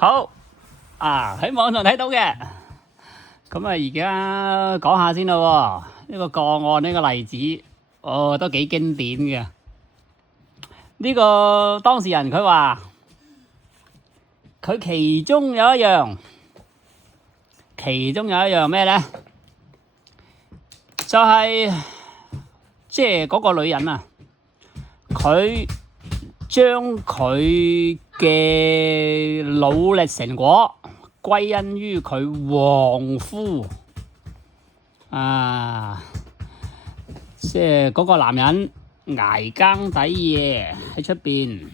好喺網上睇到嘅，咁而家講下先咯。呢個個案呢個例子，都幾經典嘅。呢個當事人佢話，佢其中有一樣咩呢？就係即係嗰個女人啊，佢將佢嘅努力成果歸因於佢丈夫即係嗰個男人捱更抵夜喺出邊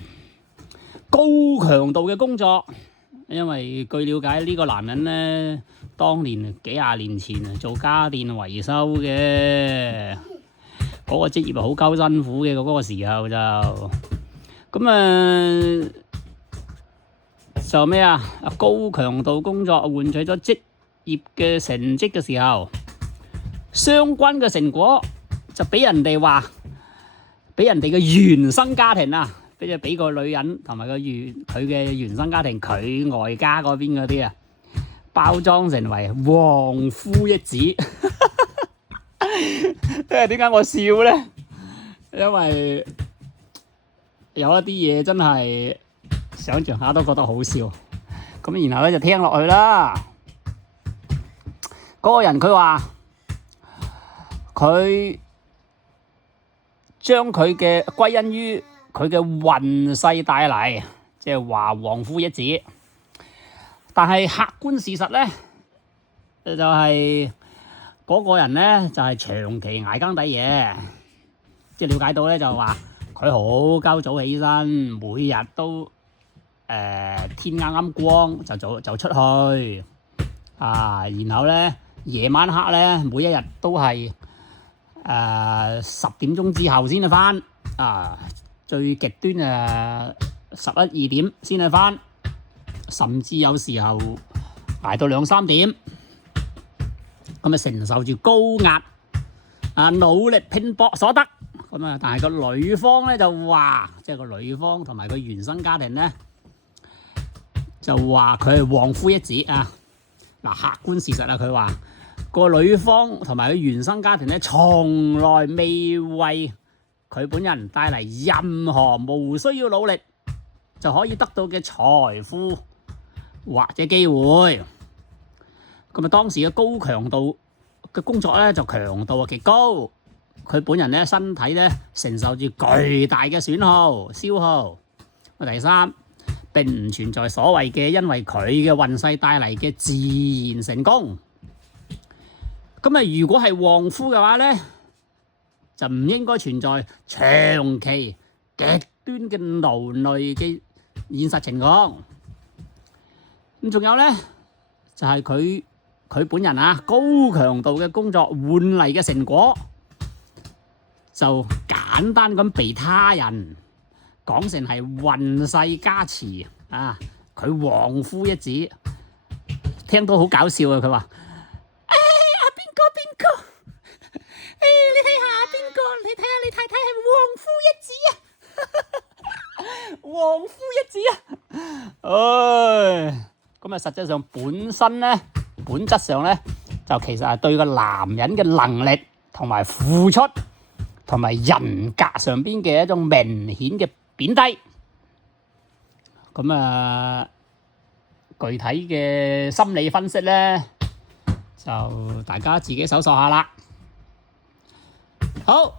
高強度嘅工作，因為據了解呢個男人呢，當年幾廿年前做家電維修嘅，嗰個職業好鳩辛苦嘅，嗰個時候就咩啊？高強度工作換取咗職業嘅成績嘅時候，相關嘅成果就俾人哋話，俾人哋嘅原生家庭啊，俾個女人同埋佢嘅原生家庭，佢外家嗰邊嗰啲啊，包裝成為旺夫一子。點解我笑呢？因為有一啲嘢真係想象下都覺得好笑。咁然後咧就聽落去啦。嗰個人佢話，佢將佢嘅歸因於佢嘅運勢帶嚟，即係話旺夫一子。但係客觀事實呢，就係嗰個人呢，就係長期捱更抵夜，即係了解到呢，就話佢好鳩早起身，每日都天啱啱光就出去然後呢，夜晚黑呢，每一日都係10點鐘之後先去返最極端11、2點先去返，甚至有時候捱到2、3點，咁承受住高壓努力拼搏所得。但係個女方咧就話，即係個女方同埋佢原生家庭咧就話佢係旺夫一子啊。客觀事實佢話個女方同埋佢原生家庭咧，從來未為佢本人帶嚟任何無需要努力就可以得到嘅財富或者機會。當時嘅高強度嘅工作咧就強度極高，佢本人咧身體咧承受住巨大嘅損耗消耗。第三，並唔存在所謂嘅因為佢嘅運勢帶嚟嘅自然成功。如果係旺夫嘅話咧，就唔應該存在長期極端嘅勞累嘅現實情況。仲有咧就係佢本人高強度嘅工作換嚟嘅成果，就簡單咁被他人講成係運勢加持佢旺夫一子，聽到好搞笑佢話邊個你睇下邊個，你睇下你太太係旺夫一子實際上本質上咧就其實係對個男人嘅能力同埋付出同埋人格上邊嘅一種明顯嘅貶低。具體嘅心理分析咧，就大家自己搜索下啦。好，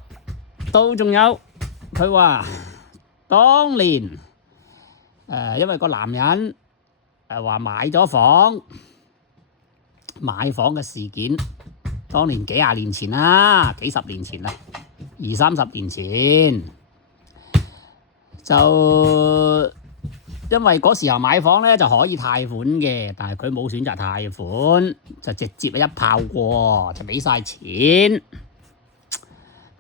仲有佢話當年因為個男人話買房嘅事件，當年幾廿年前啦，幾十年前啦，20、30年前，就因為嗰時候買房咧就可以貸款嘅，但係佢冇選擇貸款，就直接一炮過就俾晒錢。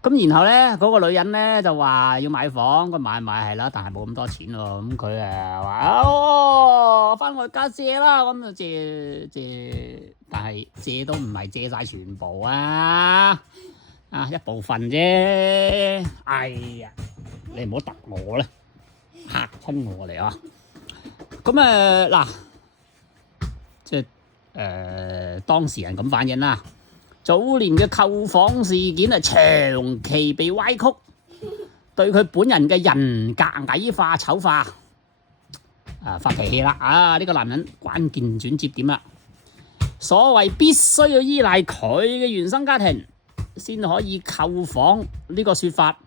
然後咧嗰個女人咧就話要買房，佢買係啦，但係冇咁多錢喎。佢話返外家借啦，咁就借，但係借都唔係借晒全部一部分啫。哎呀，你唔好揼我啦，嚇親我嚟啊！即係當事人咁反映啦。早年嘅購房事件係長期被歪曲，對佢本人嘅人格矮化醜化，發脾氣啦！呢個男人關鍵轉折點啦。所謂必須要依賴佢嘅原生家庭先可以購房呢個說法，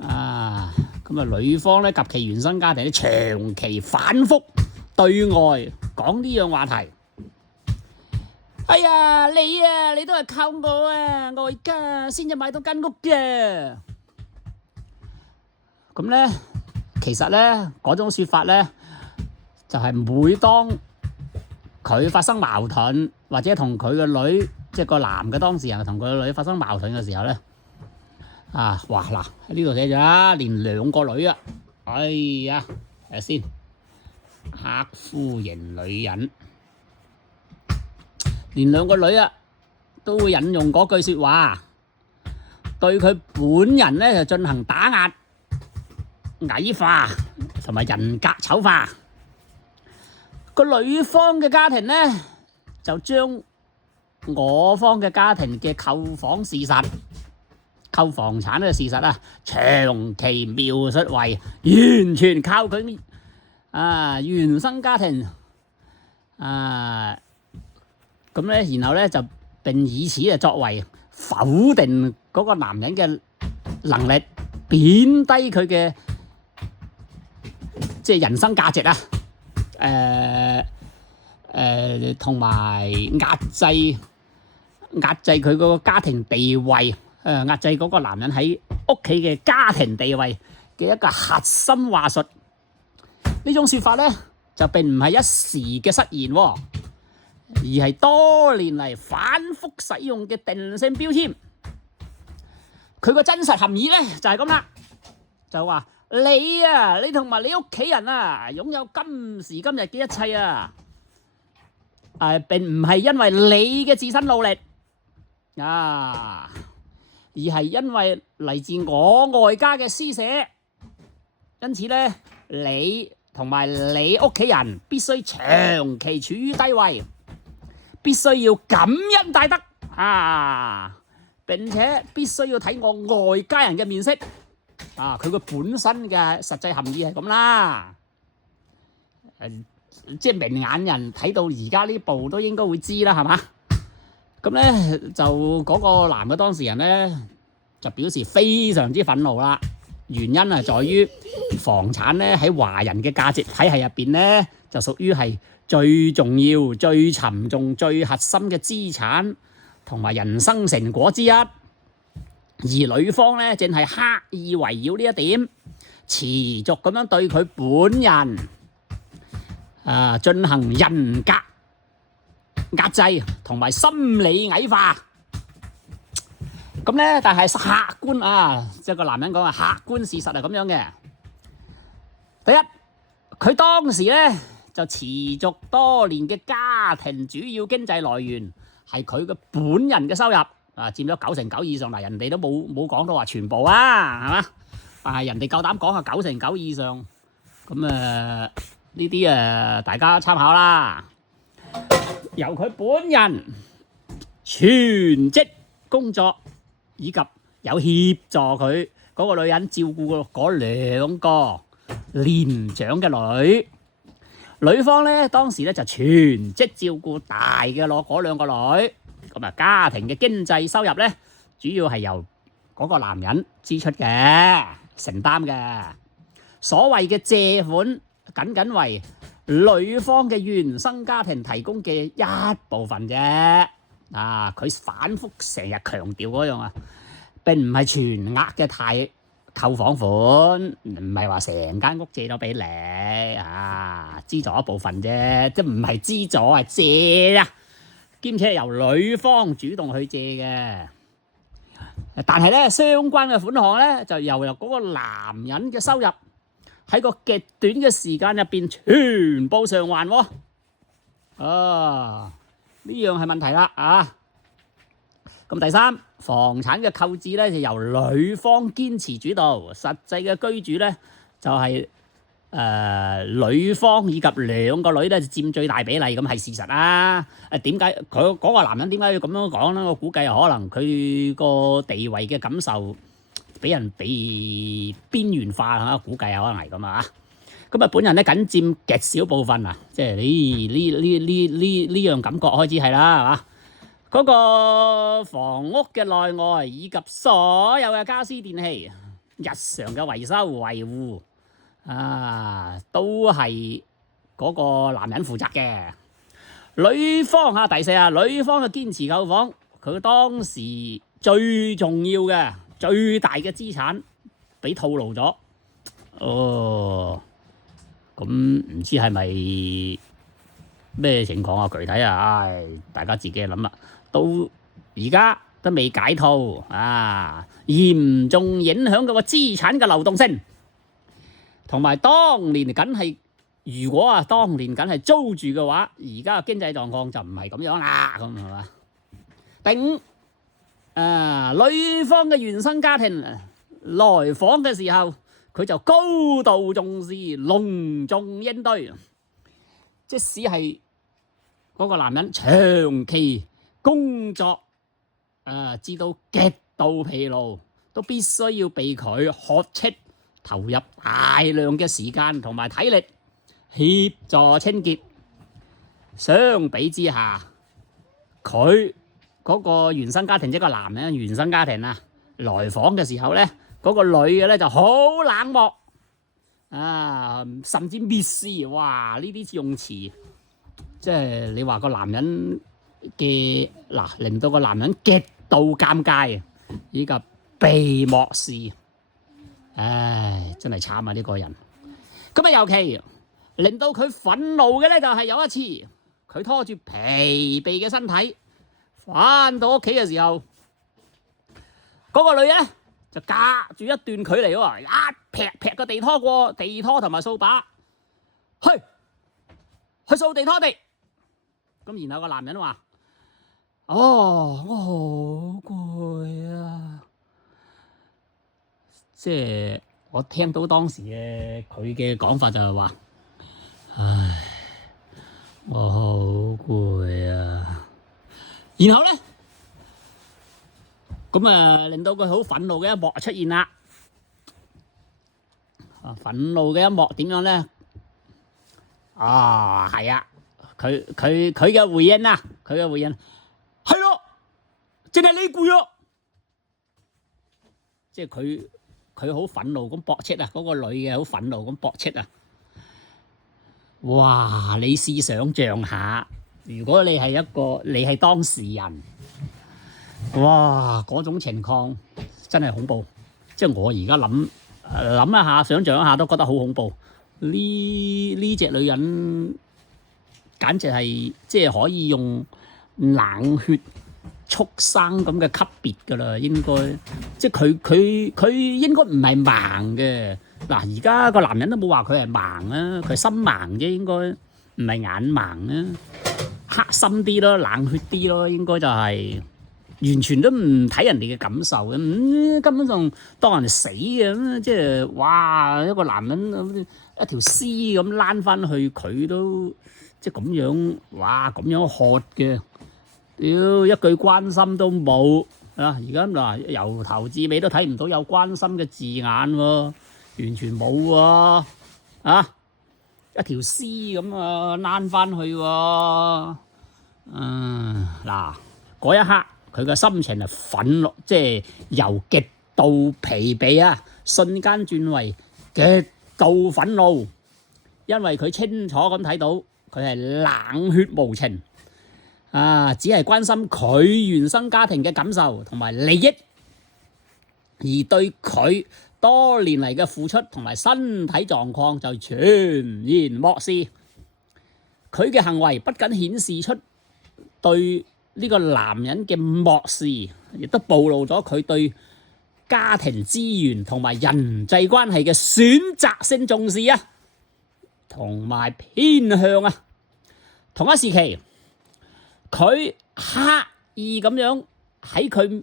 咁女方咧及其原生家庭咧長期反覆對外講呢樣話題。哎呀，你都係靠我外家先至買到間屋嘅。咁咧，其實咧嗰種說法咧，就係每當佢發生矛盾，或者同佢個女，即係個男嘅當事人同佢個女發生矛盾嘅時候咧，哇嗱喺呢度寫咗連2個女啊，哎呀，睇下先，黑夫型女人，連2個女啊都會引用嗰句說話，對佢本人咧就進行打壓、矮化同埋人格醜化。個女方嘅家庭咧就將我方嘅家庭嘅購房事實、購房產嘅事實長期描述為完全靠佢原生家庭咁咧，然後咧就並以此作為否定嗰個男人嘅能力，貶低佢嘅即係人生價值同埋壓制佢嗰個家庭地位，壓制嗰個男人喺屋企嘅家庭地位嘅一個核心話術。呢種說法咧就並唔係一時嘅失言，而係多年嚟反覆使用嘅定性標籤。佢個真實含義咧就係咁啦，就話你同埋你屋企人擁有今時今日嘅一切並唔係因為你嘅自身努力而係因為嚟自我外家嘅施捨。因此咧，你同埋你屋企人必須長期處於低位，必須要感恩戴德並且必須要睇我外家人嘅面色佢個本身嘅實際含義係咁啦。即係明眼人睇到而家呢部都應該會知啦，係嘛？咁咧就嗰個男嘅當事人咧就表示非常之憤怒啦。原因係在於房產咧喺華人嘅價值體系入邊咧就屬於係最重要、最沉重、最核心嘅資產同埋人生成果之一。而女方咧正係刻意圍繞呢一點，持續咁樣對佢本人進行人格壓制同埋心理矮化。咁咧，但係客觀即係個男人講客觀事實係咁樣嘅。第一，佢當時咧就持續多年嘅家庭主要經濟來源係佢嘅本人嘅收入佔咗99%以上。嗱，人哋都冇講到話全部係嘛？但係人哋夠膽講下99%以上，咁呢啲大家參考啦。由佢本人全職工作，以及有協助佢嗰個女人照顧嗰2個年長嘅女。女方咧當時咧就全職照顧大嘅嗰2個女。咁家庭嘅經濟收入咧主要係由嗰個男人支出嘅承擔嘅。所謂嘅借款僅僅為女方嘅原生家庭提供嘅一部分啫。佢反覆成日強調嗰樣並唔係全額嘅購房款，唔係話成間屋借咗俾你資助一部分啫，即唔係資助係借兼且係由女方主動去借嘅。但係咧相關嘅款項咧就由嗰個男人嘅收入喺個極短嘅時間入邊全部償還喎。呢樣係問題啦咁第三，房產嘅購置咧就由女方堅持主導，實際嘅居住咧就係女方以及兩個女咧佔最大比例，咁係事實啊！點解佢嗰個男人點解要咁樣講咧？我估計可能佢個地位嘅感受俾人被邊緣化嚇，估計可能係咁啊！咁啊，本人咧僅佔極少部分啊，即係呢樣感覺開始係啦，係嘛？嗰個房屋嘅內外以及所有嘅家私電器、日常嘅維修維護都係嗰個男人負責嘅。女方嚇第四啊，女方嘅堅持購房，佢當時最重要嘅、最大嘅資產俾套路咗。哦，咁唔知係咪咩情況啊？具體啊，大家自己諗啦。到而家都未解套啊，嚴重影響嗰個資產嘅流動性，同埋當年梗係如果啊，當年梗係租住嘅話，而家嘅經濟狀況就唔係咁樣啦，咁係嘛？第五女方嘅原生家庭來訪嘅時候，佢就高度重視，隆重應對，即使係嗰個男人長期工作至到極度疲勞，都必須要被佢喝斥，投入大量嘅時間同埋體力協助清潔。相比之下，佢嗰個原生家庭，即係個男人原生家庭啊，來訪嘅時候咧，嗰個女嘅咧就好冷漠甚至蔑視。哇！呢啲用詞，即係你話個男人嘅令到個男人極度尷尬，以及被漠視。真係慘啊！呢個人咁啊，尤其令到佢憤怒嘅咧，就係有一次佢拖住疲憊嘅身體返到屋企嘅時候，嗰個女咧就隔住一段距離喎，一劈個地拖過地拖同埋掃把，去掃地拖地。咁然後個男人話：我好攰啊！即係我聽到當時嘅佢嘅講法就係話：唉，我好攰啊！然後咧，咁令到佢好憤怒嘅一幕出現啦。憤怒嘅一幕點樣咧？係啊，佢嘅回應啊，佢嘅回應係咯，淨係你攰咯，即係佢好憤怒咁駁斥啊！嗰個女嘅好憤怒咁駁斥啊！哇！你試想像下，如果你係當事人，哇！嗰種情況真係恐怖。即係我而家諗一下，想像一下都覺得好恐怖。呢隻女人簡直係即係可以用冷血畜生咁嘅級別㗎啦，應該即係佢應該唔係盲嘅。而家個男人都冇話佢係盲啊，佢心盲啫，應該唔係眼盲啊，黑心啲咯，冷血啲咯，應該就係完全都唔睇人哋嘅感受嘅，根本上當人死嘅咁，即係哇一個男人一條屍咁躝翻去，佢都即係咁樣，哇咁樣喝嘅。屌一句關心都冇啊！而家由頭至尾都睇唔到有關心嘅字眼喎，完全冇喎一條屍咁躝翻去喎。嗰一刻佢嘅心情係憤怒，即係由極度疲憊瞬間轉為極度憤怒，因為佢清楚咁睇到佢係冷血無情。只係關心佢原生家庭嘅感受同埋利益，而對佢多年嚟嘅付出同埋身體狀況就全然漠視。佢嘅行為不僅顯示出對呢個男人嘅漠視，亦都暴露咗佢對家庭資源同埋人際關係嘅選擇性重視同埋偏向同一時期，佢刻意咁樣喺佢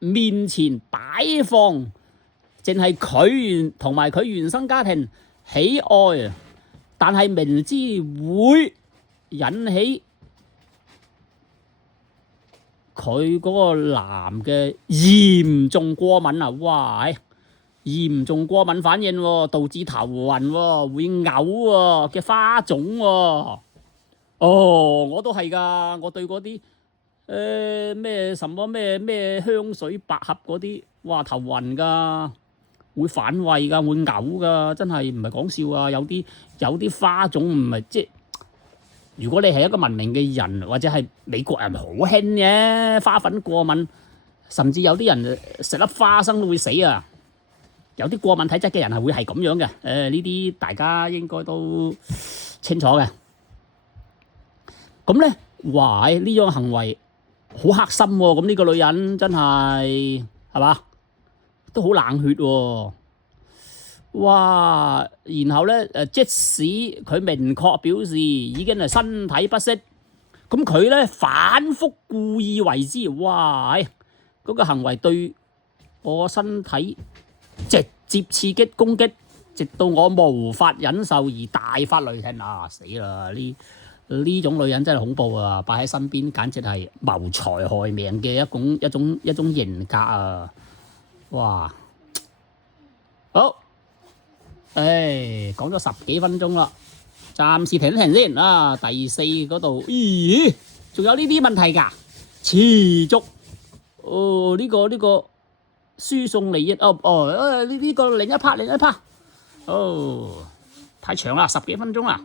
面前擺放，淨係佢同埋佢原生家庭喜愛，但係明知會引起佢嗰個男嘅嚴重過敏啊！哇，嚴重過敏反應喎，導致頭暈喎，會嘔喎嘅花種喎。哦，我都係㗎，我對嗰啲咩什麼咩香水百合嗰啲，哇頭暈㗎，會反胃㗎，會嘔㗎，真係唔係講笑啊！有啲花種唔係即係，如果你係一個文明嘅人，或者係美國人，好興嘅花粉過敏，甚至有啲人食粒花生都會死啊！有啲過敏體質嘅人係會係咁樣嘅，呢啲大家應該都清楚嘅。咁咧，哇！呢種行為好黑心喎，咁呢個女人真係嘛，都好冷血喎。哇！然後咧，即使佢明確表示已經係身體不適，咁佢咧反覆故意為之，哇！嗰個行為對我身體直接刺激攻擊，直到我無法忍受而大發雷霆啊！死啦！呢種女人真係恐怖啊！擺喺身邊簡直係謀財害命嘅一種人格啊！哇！好，講咗10幾分鐘啦，暫時停一停先啊！第4嗰度，咦，仲有呢啲問題㗎？持續呢個輸送利益呢個另一 part 太長啦，10幾分鐘啦。